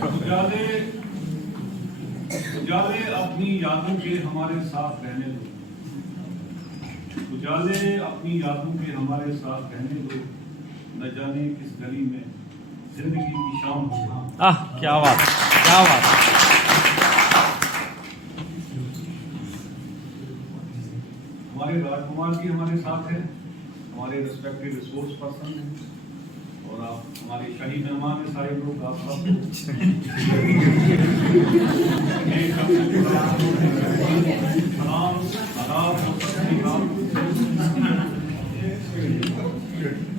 उजाले अपनी यादों के हमारे साथ रहने दो, उजाले अपनी यादों के हमारे साथ रहने दो, न जाने किस गली में जिंदगी की शाम हो। क्या बात, क्या बात। हमारे राजकुमार जी हमारे साथ हैं, हमारे रिस्पेक्टेड रिसोर्स पर्सन हैं, और आप हमारे शाही मेहमान हैं। सारे लोग आप सब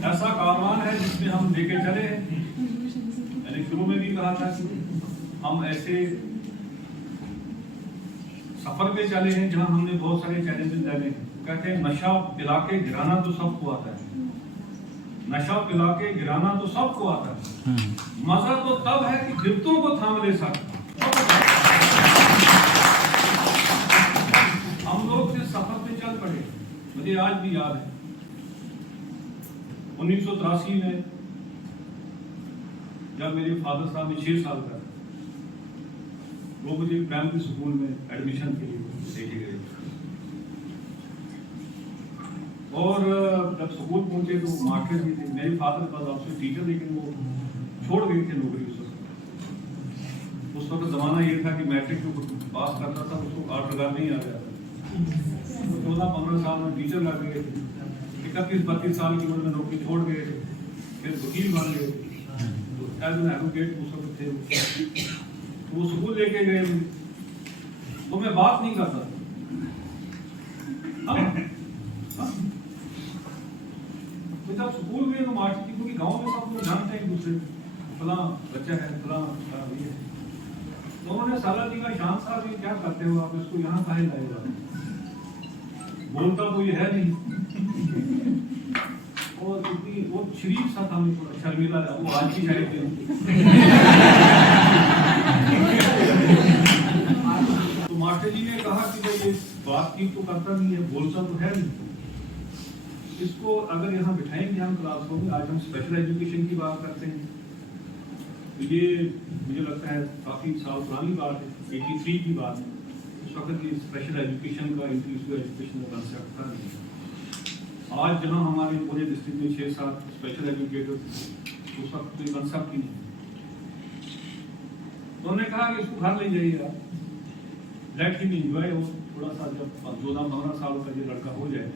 ऐसा कारवान है जिसमें हम लेके चले। मैंने शुरू में भी कहा था कि हम ऐसे सफर पे चले हैं जहां हमने बहुत सारे चैलेंजेस डाले हैं। कहते हैं नशा पिला के गिराना तो सबको आता है, नशा पिला के गिराना तो सबको आता है, मजा तो तब है कि गिरतों को थाम ले सकता। हम लोग इस सफर पे चल पड़े। मुझे आज भी याद है 1983 में जब मेरे फादर साहब ने 6 साल का, वो मुझे प्राइमरी स्कूल में एडमिशन के लिए लेके गए, और जब स्कूल पहुंचे तो मास्टर भी थे। मेरे फादर पास आपसे टीचर, लेकिन वो छोड़ गए थे नौकरी उस वक्त जमाना ये था कि मैट्रिक जो पास करता था उसको 8 हजार नहीं आ रहा था। 14-15 साल में टीचर लग गए थे, 31-32 साल की उम्र में नौकरी छोड़ गए थे, फिर वकील बन गए, तो एज एन एडवोकेट उस वक्त थे। तो वो स्कूल लेके गए, तो मैं बात नहीं करता था। जब स्कूल गए तो मास्टर जी, क्योंकि गांव में सब लोग जानते हैं एक दूसरे, फला बच्चा है, फला ये है, तो उन्होंने साला जी का, शांत साहब ये क्या करते हो आप, इसको यहाँ काहे लाएगा, बोलता कोई है नहीं, और इतनी वो शरीफ सा था, थोड़ा शर्मिला था वो, आज की शायद तो मास्टर जी ने कहा कि भाई ये बातचीत तो करता नहीं है, बोलता तो है नहीं, इसको अगर यहाँ बिठाएंगे हम क्लासरूम में, आज हम स्पेशल एजुकेशन की बात करते हैं, तो ये मुझे लगता है काफी साल पुरानी बात है, 83 की बात है। उस वक्त ये स्पेशल एजुकेशन का, इंक्लूसिव एजुकेशन का कंसेप्ट था। आज जहाँ हमारे पूरे डिस्ट्रिक्ट में 6-7 स्पेशल एजुकेटर, उस वक्त कोई कंसेप्ट ही नहीं। तो उन्होंने कहा कि इसको घर ले जाइए आप, लेट हिम एंजॉय हो, थोड़ा सा जब 14-15 साल का ये लड़का हो जाए,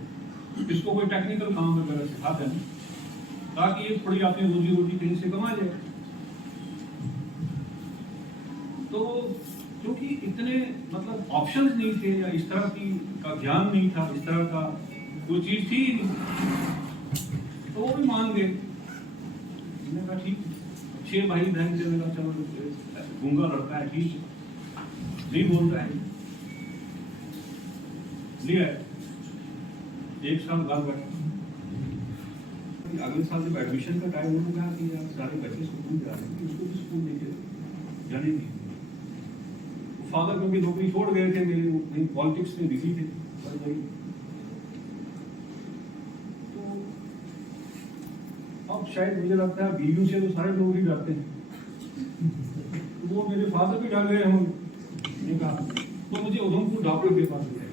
इसको कोई टेक्निकल काम वगैरह सिखा दें, ताकि ये थोड़ी अपनी रोजी रोटी कहीं से कमा जाए। तो क्योंकि इतने मतलब ऑप्शंस नहीं थे, या इस तरह की का ज्ञान नहीं था, इस तरह का कोई चीज थी नहीं, तो वो भी मान गए। मैंने कहा ठीक, 6 भाई बहन से, मैंने कहा चलो गूंगा लड़का है, ठीक नहीं बोलता है, लिया 1 साल घर बैठा। अगले साल जब एडमिशन का टाइम होगा कि यार सारे बच्चे स्कूल जा रहे हैं, उसको भी स्कूल लेके जाने नहीं। फादर क्योंकि नौकरी छोड़ गए थे, मेरे वहीं पॉलिटिक्स में बिजी थे, तो अब शायद मुझे लगता है बीवियों से तो सारे लोग ही डरते हैं, तो वो मेरे फादर भी डर गए हम, कहा तो मुझे उधमपुर डॉक्टर के पास गए।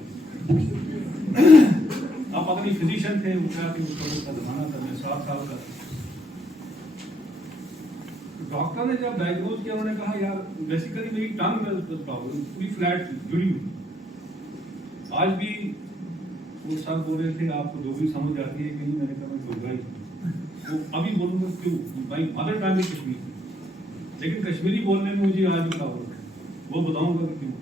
आप पता नहीं फिजिशियन थे, उस वक्त का जमाना था, मैं 7 साल का। डॉक्टर ने जब डायग्नोज किया, उन्होंने कहा यार बेसिकली मेरी टंग में प्रॉब्लम पूरी फ्लैट थी, जुड़ी हुई। आज भी वो सर बोल रहे थे आपको डोगरी समझ आती है कि नहीं, मैंने कहा मैं डोगरा ही, वो अभी बोलूंगा क्यों, भाई मदर टंग ही कश्मीरी, लेकिन कश्मीरी बोलने में मुझे आज भी प्रॉब्लम है, वो बताऊंगा कि क्यों।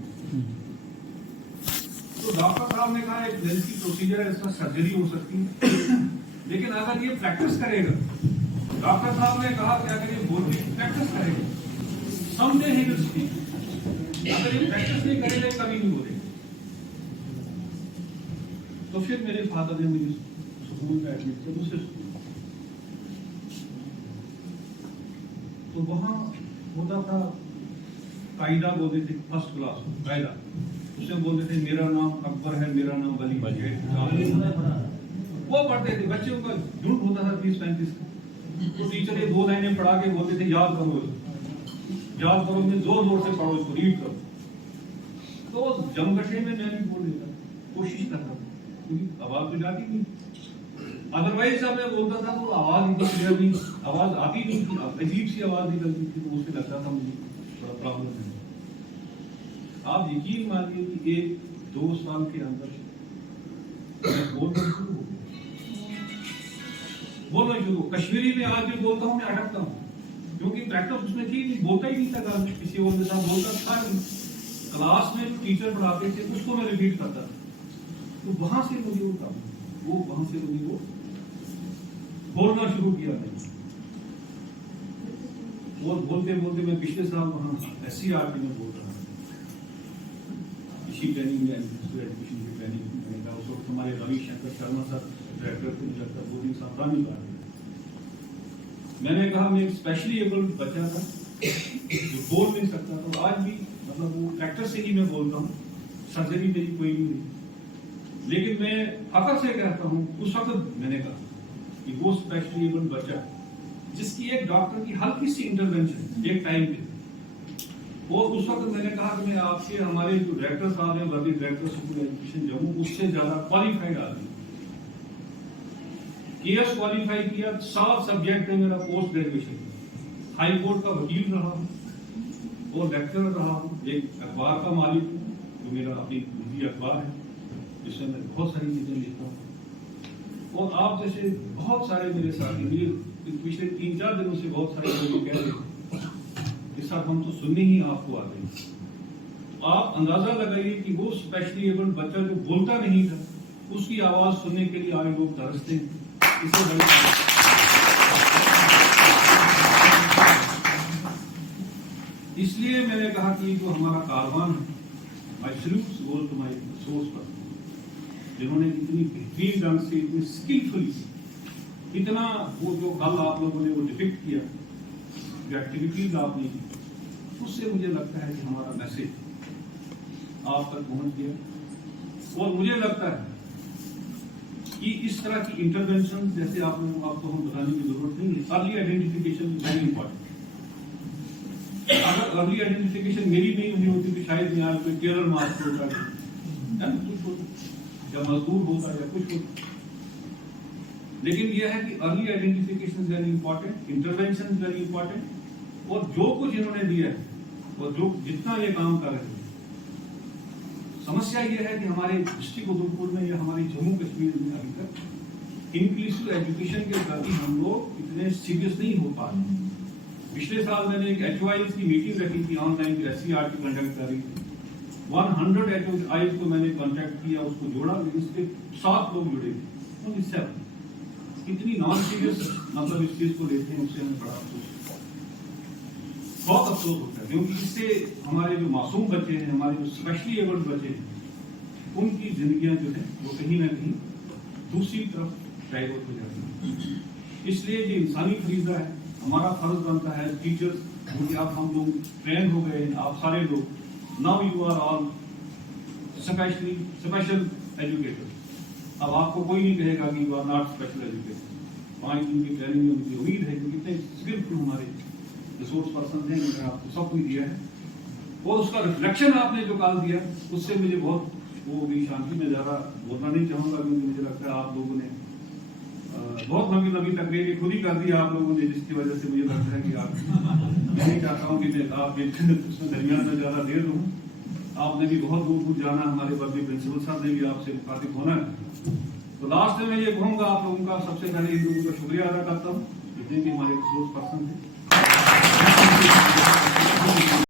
तो डॉक्टर साहब ने कहा एक लेंथी प्रोसीजर है, इसका सर्जरी हो सकती है, लेकिन अगर ये प्रैक्टिस करेगा, डॉक्टर साहब ने कहा कि अगर ये बोलने की प्रैक्टिस करेगा, समडे ही विल स्पीक, अगर ये प्रैक्टिस नहीं करेगा कभी नहीं बोलेगा। तो फिर मेरे फादर ने मुझे स्कूल में एडमिट किया, दूसरे स्कूल, तो वहां होता था कायदा बोलते थे, फर्स्ट क्लास कायदा, उसमें बोलते थे मेरा नाम अकबर है, मेरा नाम वली है, वो पढ़ते थे। बच्चों का झूठ होता था 30-35 का, तो टीचर ये 2 लाइनें पढ़ा के बोलते थे याद करो, याद करो, मैं जोर जोर से पढ़ो, इसको रीड करो। तो जमघटे में मैं नहीं बोल देता, कोशिश करता था, क्योंकि आवाज तो जाती नहीं। अदरवाइज जब मैं बोलता था तो आवाज इतनी क्लियर नहीं, आवाज आती नहीं थी, अजीब सी आवाज निकलती थी, तो उससे लगता था मुझे थोड़ा प्रॉब्लम है। आप यकीन मानिए कि 1-2 साल के अंदर मैं बोलना शुरू हो गया, बोलना शुरू। कश्मीरी में आज भी बोलता हूँ, मैं अटकता हूँ, क्योंकि प्रैक्टिस उसमें थी नहीं, बोलता ही नहीं था, किसी और के साथ बोलता था नहीं। क्लास में टीचर पढ़ाते थे उसको मैं रिपीट करता था, तो वहां से मुझे वहां से मुझे वो बोलना शुरू किया मैंने। और बोलते बोलते मैं पिछले साल वहां SCRT में बोल रहा था, इसी ट्रेनिंग में एजुकेशन की ट्रेनिंग मैंने कहा। उस वक्त हमारे रविशंकर शर्मा सर डायरेक्टर थे, मुझे लगता बोर्डिंग साहब रानी का। मैंने कहा मैं एक स्पेशली एबल्ड बच्चा था जो बोल नहीं सकता था, आज भी मतलब वो ट्रैक्टर से ही मैं बोलता हूँ, सर्जरी मेरी कोई नहीं हुई। लेकिन मैं फखर से कहता हूँ, उस वक्त मैंने कहा कि वो स्पेशली एबल्ड बच्चा जिसकी एक डॉक्टर की हल्की सी इंटरवेंशन एक टाइम पे, और उस वक्त मैंने कहा कि मैं आपके हमारे जो डायरेक्टर साहब हैं, वर्दी डायरेक्टर स्कूल एजुकेशन जम्मू, उससे ज्यादा क्वालिफाइड आदमी, केएस क्वालिफाई किया, 7 सब्जेक्ट में मेरा पोस्ट ग्रेजुएशन, हाई कोर्ट का वकील रहा हूँ और लेक्चरर रहा हूँ, एक अखबार का मालिक हूँ जो मेरा अपनी निजी अखबार है, जिसमें मैं बहुत सारी चीजें लिखता हूँ। और आप जैसे बहुत सारे मेरे साथी, मेरे पिछले 3-4 दिनों से बहुत सारे लोग कह रहे हैं कि साहब हम तो सुनने ही आपको आते हैं। आप अंदाजा लगाइए कि वो स्पेशली एबल्ड बच्चा जो बोलता नहीं था, उसकी आवाज सुनने के लिए आज लोग तरसते हैं। इसलिए मैंने कहा कि जो हमारा कारवान है, my salute goes to my source पर, जिन्होंने इतनी बेहतरीन ढंग से, इतनी स्किलफुली, इतना वो जो कल आप लोगों ने वो डिपिक्ट किया, जो एक्टिविटीज आपने की, उससे मुझे लगता है कि हमारा मैसेज आप तक पहुंच गया। और मुझे लगता है कि इस तरह की इंटरवेंशन, जैसे आपको हम बताने की जरूरत नहीं है, early identification is very important. अगर अर्ली आइडेंटिफिकेशन मेरी नहीं हुई होती तो शायद मैं आज कोई टेरर मार्च होता है, कुछ होता, या मजदूर होता या कुछ होता। लेकिन यह है कि early identification very important, intervention very important. और जो कुछ इन्होंने दिया है और जो जितना ये काम कर रहे हैं, समस्या यह है कि हमारे डिस्ट्रिक्ट उधमपुर में या हमारी जम्मू कश्मीर में अभी तक इंक्लूसिव एजुकेशन के प्रति हम लोग इतने सीरियस नहीं हो पा रहे। पिछले साल मैंने एक HYS की मीटिंग रखी थी, ऑनलाइन SCRT कंडक्ट कर रही थी, 100 HYS को मैंने कॉन्टेक्ट किया, उसको जोड़ा, इसके 7 लोग जुड़े थे, only 7। इतनी नॉन सीरियस मतलब इस चीज को लेते हैं, उससे हमें बड़ा अफसोस, बहुत अफसोस होता है, क्योंकि इससे हमारे जो मासूम बच्चे हैं, हमारे जो स्पेशली एबल्ड बच्चे हैं, उनकी जिंदगियां जो है वो कहीं ना कहीं दूसरी तरफ डाइवर्ट हो जाती है। इसलिए ये इंसानी फरीजा है, हमारा फर्ज बनता है टीचर्स, क्योंकि अब हम लोग ट्रेन हो गए, आप सारे लोग, now you are all special educator. अब आपको कोई नहीं कहेगा कि you are not special educator. 5 दिन की ट्रेनिंग में मुझे उम्मीद है कि कितने स्किलफुल हमारे रिसोर्स पर्सन हैं, मैंने आपको सब कुछ दिया है, और उसका रिफ्लेक्शन आपने जो कॉल दिया, उससे मुझे बहुत वो भी शांति में ज़्यादा बोलना नहीं चाहूँगा, क्योंकि मुझे लगता है आप लोगों ने बहुत लंबी तकरीर खुद ही कर दी आप लोगों ने, जिसकी वजह से मुझे लगता है कि आप, मैं नहीं चाहता हूँ कि मैं आप उसमें दरमियान में ज़्यादा देर दूँ। आपने भी बहुत दूर दूर जाना, हमारे वर्दी प्रिंसिपल साहब ने भी आपसे मुखातिब होना है। तो लास्ट में मैं ये कहूँगा आप लोगों का, सबसे पहले इन लोगों का शुक्रिया अदा करता हूँ जितने भी हमारे रिसोर्स पर्सन थे।